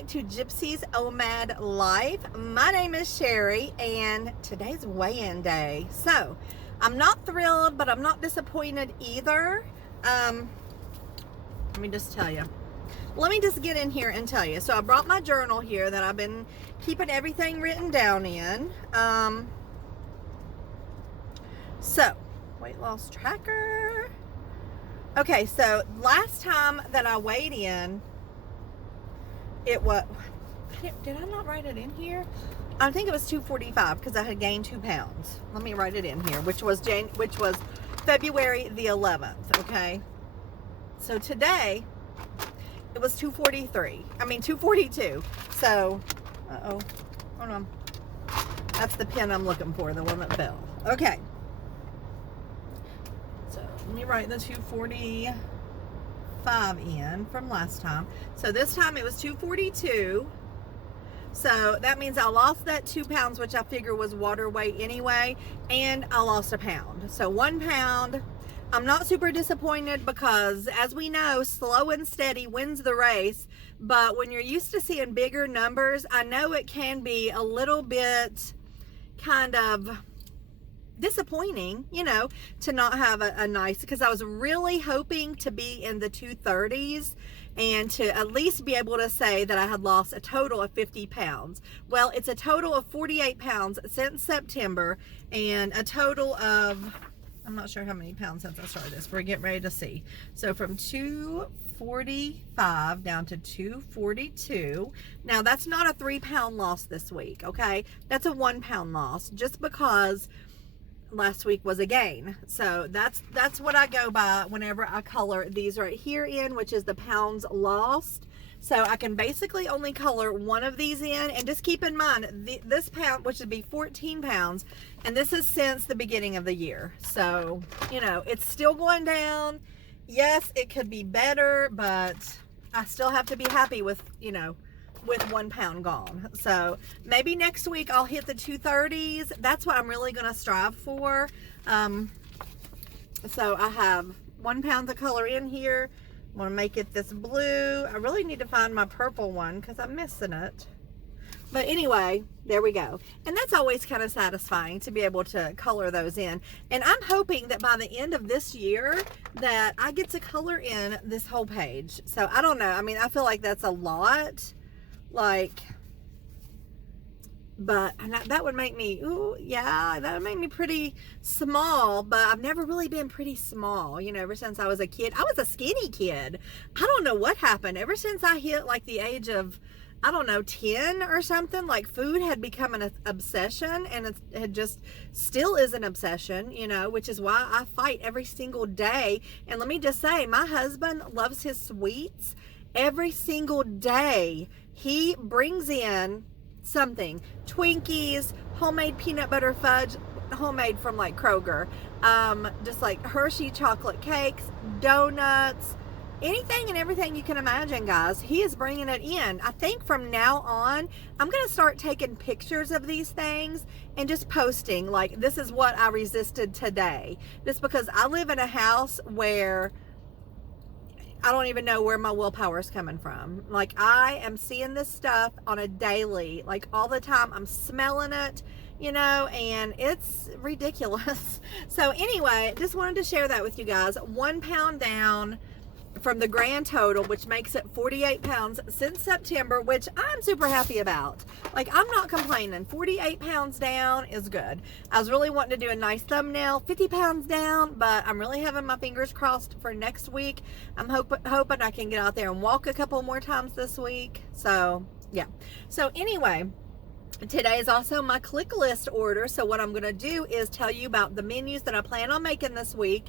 back to Gypsy's Omad Life. My name is Sherry, and today's weigh-in day. So, I'm not thrilled, but I'm not disappointed either. Let me just tell you. Let me just get in here and tell you. So, I brought my journal here that I've been keeping everything written down in. So, weight loss tracker. Okay, so last time that I weighed in, it was, did I not write it in here? I think it was 245 because I had gained 2 pounds. Let me write it in here, which was February the 11th, okay? So today, it was 242. So, hold on. That's the pen I'm looking for, the one that fell. Okay. So, let me write the 245 in from last time. So this time it was 242. So that means I lost that 2 pounds, which I figure was water weight anyway, and I lost a pound. So 1 pound. I'm not super disappointed because, as we know, slow and steady wins the race. But when you're used to seeing bigger numbers, I know it can be a little bit kind of disappointing, you know, to not have a nice, because I was really hoping to be in the 230s and to at least be able to say that I had lost a total of 50 pounds. Well, it's a total of 48 pounds since September, and a total of, I'm not sure how many pounds since I started this. We're getting ready to see. So from 245 down to 242. Now that's not a 3 pound loss this week, okay? That's a 1 pound loss, just because last week was a gain. So that's what I go by whenever I color these right here in, which is the pounds lost. So I can basically only color one of these in, and just keep in mind this pound, which would be 14 pounds, and this is since the beginning of the year. So, you know, it's still going down. Yes, it could be better, but I still have to be happy with, you know, with 1 pound gone. So maybe next week I'll hit the 230s. That's what I'm really going to strive for. So I have 1 pound to color in here. I want to make it this blue. I really need to find my purple one because I'm missing it. But anyway, there we go. And that's always kind of satisfying to be able to color those in. And I'm hoping that by the end of this year that I get to color in this whole page. So I don't know. I mean, I feel like that's a lot. Like, but that would make me, ooh, yeah, that would make me pretty small. But I've never really been pretty small, you know, ever since I was a kid. I was a skinny kid. I don't know what happened. Ever since I hit like the age of, I don't know, 10 or something, like food had become an obsession, and it had just still is an obsession, you know, which is why I fight every single day. And let me just say, my husband loves his sweets. Every single day he brings in something, Twinkies, homemade peanut butter fudge, homemade from like Kroger, just like Hershey chocolate cakes, donuts, anything and everything you can imagine, guys. He is bringing it in. I think from now on, I'm going to start taking pictures of these things and just posting, like, this is what I resisted today. Just because I live in a house where I don't even know where my willpower is coming from. Like, I am seeing this stuff on a daily, like all the time. I'm smelling it, you know, and it's ridiculous. So anyway, just wanted to share that with you guys. 1 pound down from the grand total, which makes it 48 pounds since September, which I'm super happy about. Like, I'm not complaining. 48 pounds down is good. I was really wanting to do a nice thumbnail, 50 pounds down, but I'm really having my fingers crossed for next week. I'm hoping I can get out there and walk a couple more times this week. So, yeah. So, anyway, today is also my click list order. So what I'm going to do is tell you about the menus that I plan on making this week.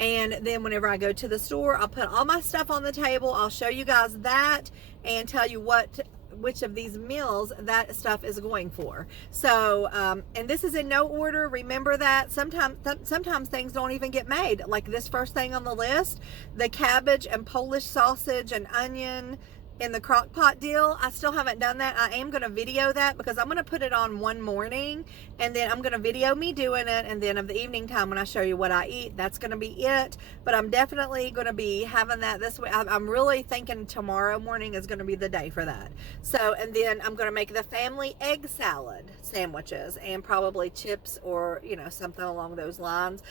And then whenever I go to the store, I'll put all my stuff on the table. I'll show you guys that and tell you which of these meals that stuff is going for. So, and this is in no order. Remember that sometimes things don't even get made. Like this first thing on the list, the cabbage and Polish sausage and onion in the crock pot deal. I still haven't done that. I am going to video that because I'm going to put it on one morning, and then I'm going to video me doing it, and then of the evening time when I show you what I eat, that's going to be it. But I'm definitely going to be having that this week. I'm really thinking tomorrow morning is going to be the day for that. So, and then I'm going to make the family egg salad sandwiches and probably chips or, you know, something along those lines.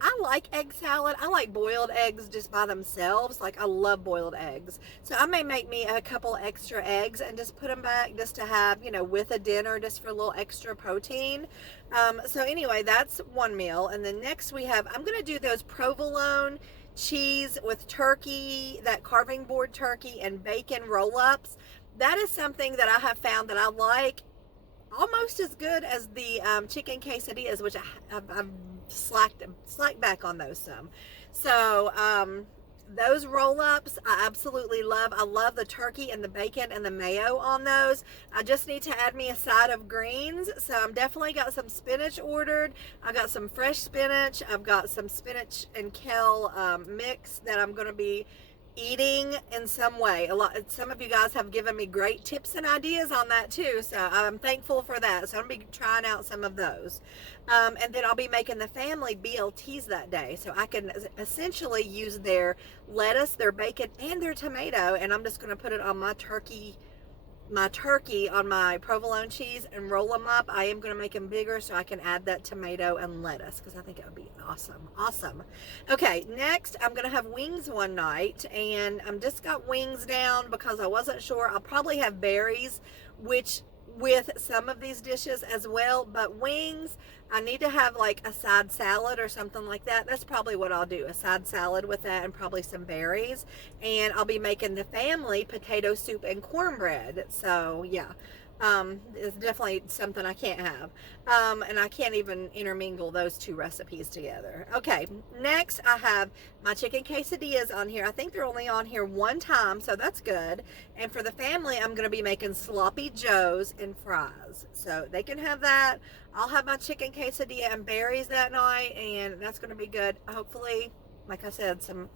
I like egg salad. I like boiled eggs just by themselves. Like, I love boiled eggs. So I may make me a couple extra eggs and just put them back just to have, you know, with a dinner, just for a little extra protein. So anyway, that's one meal. And then next we have, I'm going to do those provolone cheese with turkey, that carving board turkey and bacon roll-ups. That is something that I have found that I like almost as good as the chicken quesadillas, which I've slacked back on those some. So those roll-ups I absolutely love. I love the turkey and the bacon and the mayo on those. I just need to add me a side of greens, so I'm definitely got some spinach ordered. I got some fresh spinach. I've got some spinach and kale mix that I'm going to be eating in some way. Some of you guys have given me great tips and ideas on that too, so I'm thankful for that. So I'm gonna be trying out some of those, and then I'll be making the family BLTs that day, so I can essentially use their lettuce, their bacon, and their tomato, and I'm just gonna put it on my turkey on my provolone cheese and roll them up. I am going to make them bigger so I can add that tomato and lettuce because I think it would be awesome. Okay, next I'm going to have wings one night, and I'm just got wings down because I wasn't sure. I'll probably have berries, which with some of these dishes as well, but wings, I need to have like a side salad or something like that. That's probably what I'll do, a side salad with that and probably some berries. And I'll be making the family potato soup and cornbread. So yeah, it's definitely something I can't have. And I can't even intermingle those two recipes together. Okay, next I have my chicken quesadillas on here. I think they're only on here one time, so that's good. And for the family, I'm going to be making sloppy joes and fries. So they can have that. I'll have my chicken quesadilla and berries that night, and that's going to be good. Hopefully, like I said, some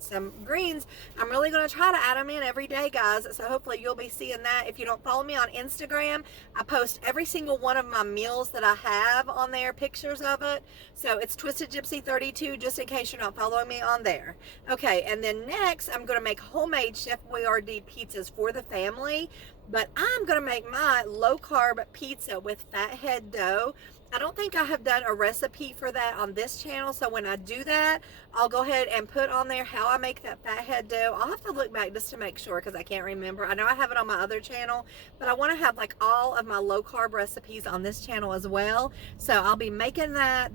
greens. I'm really going to try to add them in every day, guys. So hopefully you'll be seeing that. If you don't follow me on Instagram, I post every single one of my meals that I have on there, pictures of it. So it's Twisted Gypsy 32, just in case you're not following me on there. Okay, and then next, I'm going to make homemade Chef Boyardee pizzas for the family. But I'm going to make my low-carb pizza with fathead dough. I don't think I have done a recipe for that on this channel, so when I do that, I'll go ahead and put on there how I make that fathead dough. I'll have to look back just to make sure because I can't remember. I know I have it on my other channel, but I want to have like all of my low-carb recipes on this channel as well. So I'll be making that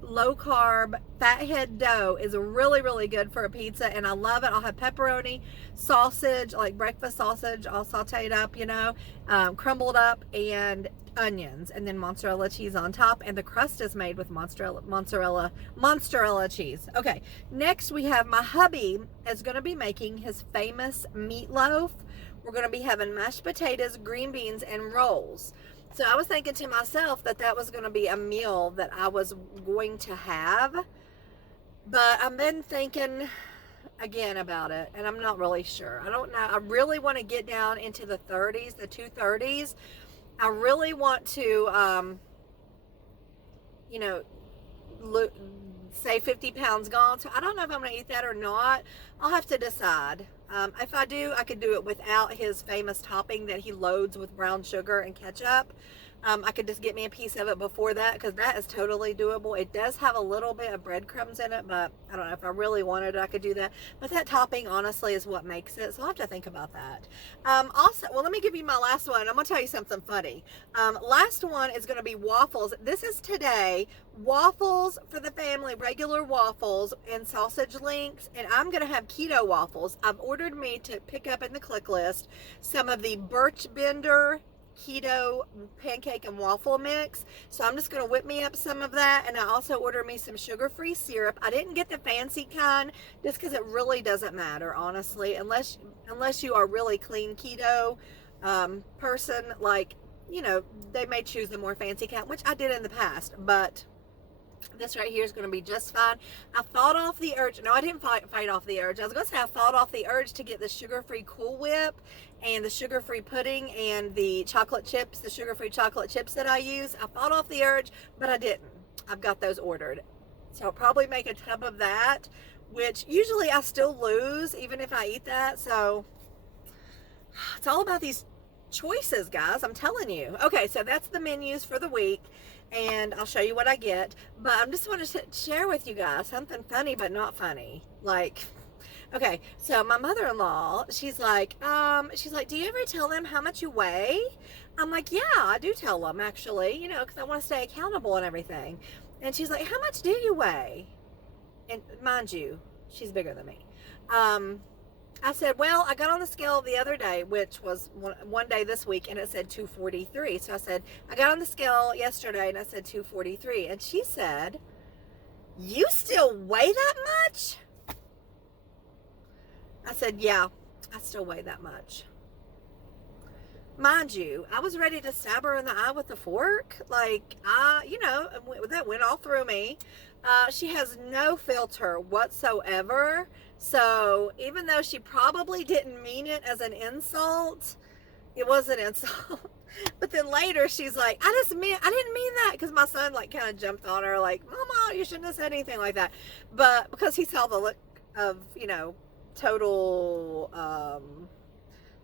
low-carb fathead dough is really, really good for a pizza, and I love it. I'll have pepperoni, sausage, like breakfast sausage, all sauteed up, you know, crumbled up, and onions, and then mozzarella cheese on top, and the crust is made with mozzarella cheese. Okay, next we have my hubby is going to be making his famous meatloaf. We're going to be having mashed potatoes, green beans, and rolls. So I was thinking to myself that was going to be a meal that I was going to have, but I've been thinking again about it, and I'm not really sure. I don't know. I really want to get down into the 30s, the 230s. I really want to, you know, say 50 pounds gone. So I don't know if I'm going to eat that or not. I'll have to decide. If I do, I could do it without his famous topping that he loads with brown sugar and ketchup. I could just get me a piece of it before that because that is totally doable. It does have a little bit of breadcrumbs in it, but I don't know if I really wanted it, I could do that. But that topping, honestly, is what makes it. So I'll have to think about that. Also, well, let me give you my last one. I'm going to tell you something funny. Last one is going to be waffles. This is today. Waffles for the family, regular waffles and sausage links. And I'm going to have keto waffles. I've ordered me to pick up in the click list some of the Birch Bender keto pancake and waffle mix. So I'm just going to whip me up some of that, and I also ordered me some sugar-free syrup. I didn't get the fancy kind just because it really doesn't matter, honestly, unless you are really clean keto person. Like, you know, they may choose the more fancy kind, which I did in the past, but This right here is going to be just fine. I fought off the urge. No, I didn't fight off the urge. I was going to say I fought off the urge to get the sugar-free Cool Whip and the sugar-free pudding and the chocolate chips, the sugar-free chocolate chips that I use. I fought off the urge, but I didn't. I've got those ordered. So I'll probably make a tub of that, which usually I still lose even if I eat that. So it's all about these choices, guys. I'm telling you. Okay, so that's the menus for the week, and I'll show you what I get. But I'm just want to share with you guys something funny but not funny. Like, okay, so my mother-in-law, she's like, do you ever tell them how much you weigh? I'm like, yeah, I do tell them, actually, you know, because I want to stay accountable and everything. And she's like, how much do you weigh? And mind you, she's bigger than me. I said, well, I got on the scale the other day, which was one day this week, and it said 243. So I said, I got on the scale yesterday, and I said 243. And she said, you still weigh that much? I said, yeah, I still weigh that much. Mind you, I was ready to stab her in the eye with a fork. Like, you know, that went all through me. She has no filter whatsoever. So even though she probably didn't mean it as an insult, it was an insult. But then later she's like, I didn't mean that, because my son like kind of jumped on her like, Mama, you shouldn't have said anything like that. But because he saw the look of, you know, total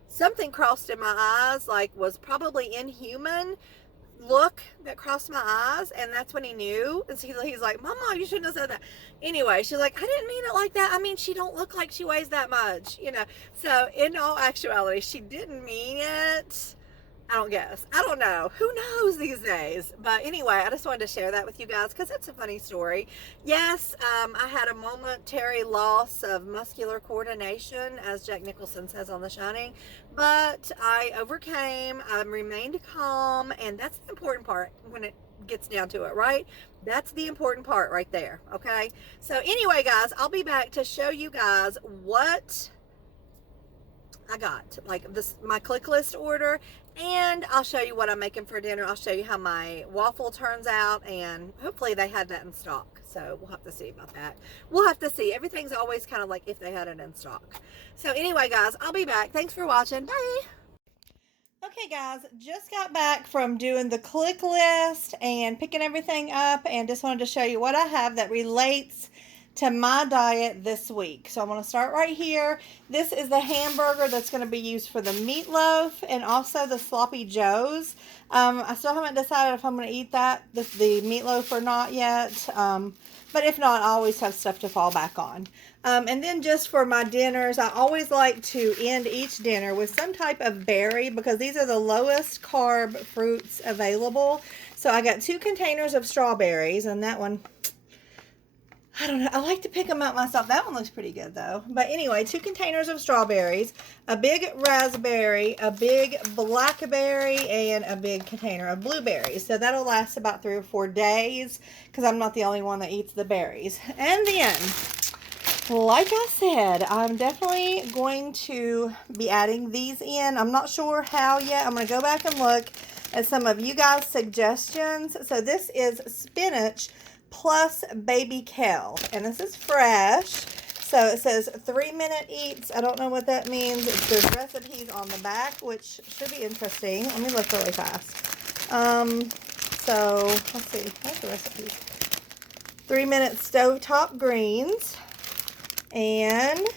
something crossed in my eyes, like was probably inhuman look that crossed my eyes, and that's when he knew. And so he's like, Mama, you shouldn't have said that. Anyway, she's like, I didn't mean it like that. I mean, she don't look like she weighs that much, you know. So in all actuality, she didn't mean it. I don't guess. I don't know. Who knows these days? But anyway, I just wanted to share that with you guys because it's a funny story. Yes, I had a momentary loss of muscular coordination, as Jack Nicholson says on The Shining, but I overcame. I remained calm, and that's the important part when it gets down to it, right? That's the important part right there, okay? So anyway, guys, I'll be back to show you guys what I got, like this, my click list order, and I'll show you what I'm making for dinner. I'll show you how my waffle turns out, and hopefully they had that in stock. So we'll have to see about that. We'll have to see. Everything's always kind of like if they had it in stock. So anyway, guys, I'll be back. Thanks for watching. Bye. Okay, guys, just got back from doing the click list and picking everything up, and just wanted to show you what I have that relates to my diet this week. So I'm going to start right here. This is the hamburger that's going to be used for the meatloaf and also the sloppy joes. I still haven't decided if I'm going to eat that, the meatloaf or not yet. But if not, I always have stuff to fall back on. And then just for my dinners, I always like to end each dinner with some type of berry because these are the lowest carb fruits available. So I got 2 containers of strawberries, and that one, I don't know. I like to pick them out myself. That one looks pretty good, though. But anyway, 2 containers of strawberries, a big raspberry, a big blackberry, and a big container of blueberries. So that'll last about 3 or 4 days because I'm not the only one that eats the berries. And then, like I said, I'm definitely going to be adding these in. I'm not sure how yet. I'm going to go back and look at some of you guys' suggestions. So this is spinach plus baby kale, and this is fresh. So it says 3-minute eats. I don't know what that means. There's recipes on the back, which should be interesting. Let me look really fast. So let's see, what's the recipes? 3-minute stovetop greens, and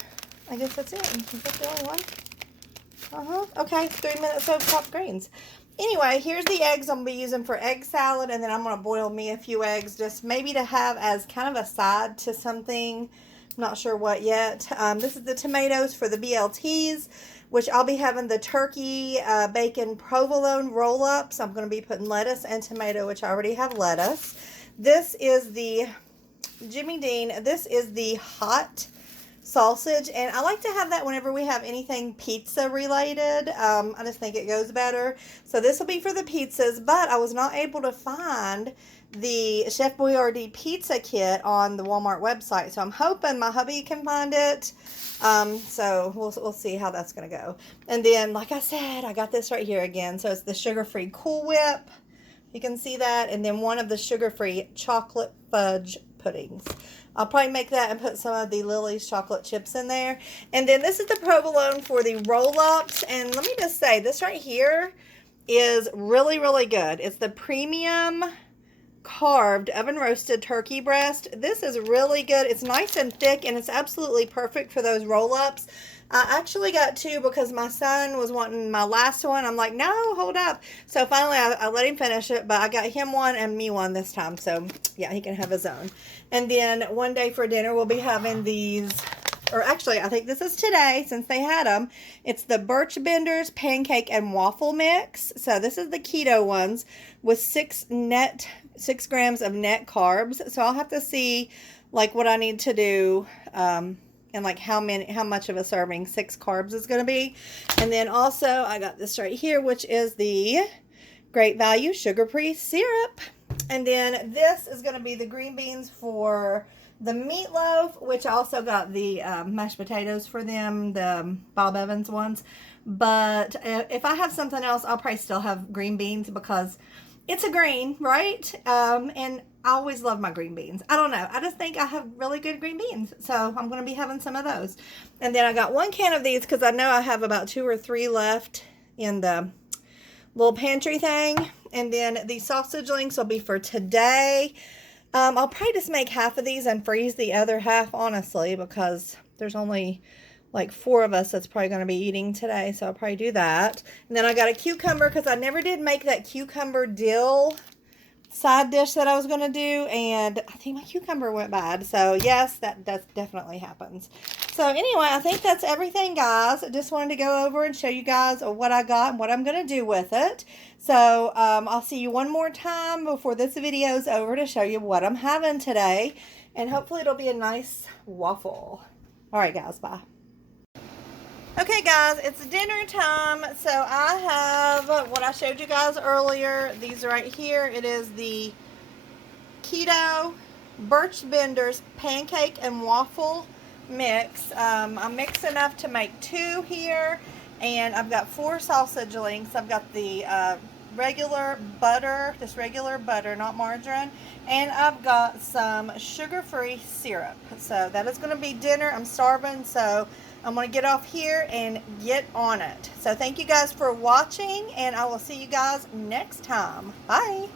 I guess that's it. Is that the only one? Okay, 3-minute stovetop greens. Anyway, here's the eggs I'm going to be using for egg salad, and then I'm going to boil me a few eggs just maybe to have as kind of a side to something. I'm not sure what yet. This is the tomatoes for the BLTs, which I'll be having the turkey bacon provolone roll-ups. I'm going to be putting lettuce and tomato, which I already have lettuce. This is the Jimmy Dean. This is the hot sausage, and I like to have that whenever we have anything pizza related. I just think it goes better. So this will be for the pizzas, but I was not able to find the Chef Boyardee pizza kit on the Walmart website, so I'm hoping my hubby can find it. So we'll see how that's gonna go. And then, like I said, I got this right here again. So it's the sugar-free Cool Whip You can see that. And then one of the sugar-free chocolate fudge puddings. I'll probably make that and put some of the Lily's chocolate chips in there. And then this is the provolone for the roll-ups. And let me just say, this right here is really, really good. It's the premium carved oven roasted turkey breast. This is really good. It's nice and thick, and it's absolutely perfect for those roll-ups. I actually got two because my son was wanting my last one. I'm like, no, hold up. So finally I let him finish it, but I got him one and me one this time. So yeah, he can have his own. And then one day for dinner we'll be having these, or actually I think this is today since they had them. It's the Birch Benders pancake and waffle mix. So this is the keto ones with 6 grams of net carbs. So I'll have to see like what I need to do, and like how much of a serving 6 carbs is going to be. And then also I got this right here, which is the Great Value sugar-free syrup. And then this is going to be the green beans for the meatloaf, which I also got the mashed potatoes for them, the Bob Evans ones. But if I have something else, I'll probably still have green beans because it's a green, right? And I always love my green beans. I don't know. I just think I have really good green beans. So I'm going to be having some of those. And then I got 1 can of these because I know I have about 2 or 3 left in the little pantry thing. And then the sausage links will be for today. I'll probably just make half of these and freeze the other half, honestly, because there's only like 4 of us that's probably going to be eating today. So I'll probably do that. And then I got a cucumber because I never did make that cucumber dill side dish that I was going to do, and I think my cucumber went bad. So yes, that definitely happens. So anyway, I think that's everything, guys. I just wanted to go over and show you guys what I got and what I'm going to do with it. So I'll see you one more time before this video is over to show you what I'm having today, and hopefully it'll be a nice waffle. All right, guys, bye. Okay, guys, it's dinner time. So I have what I showed you guys earlier. These right here. It is the keto Birch Benders pancake and waffle mix. I mixed enough to make 2 here, and I've got 4 sausage links. I've got the regular butter, just regular butter, not margarine, and I've got some sugar-free syrup. So that is going to be dinner. I'm starving, so I'm going to get off here and get on it. So thank you guys for watching, and I will see you guys next time. Bye.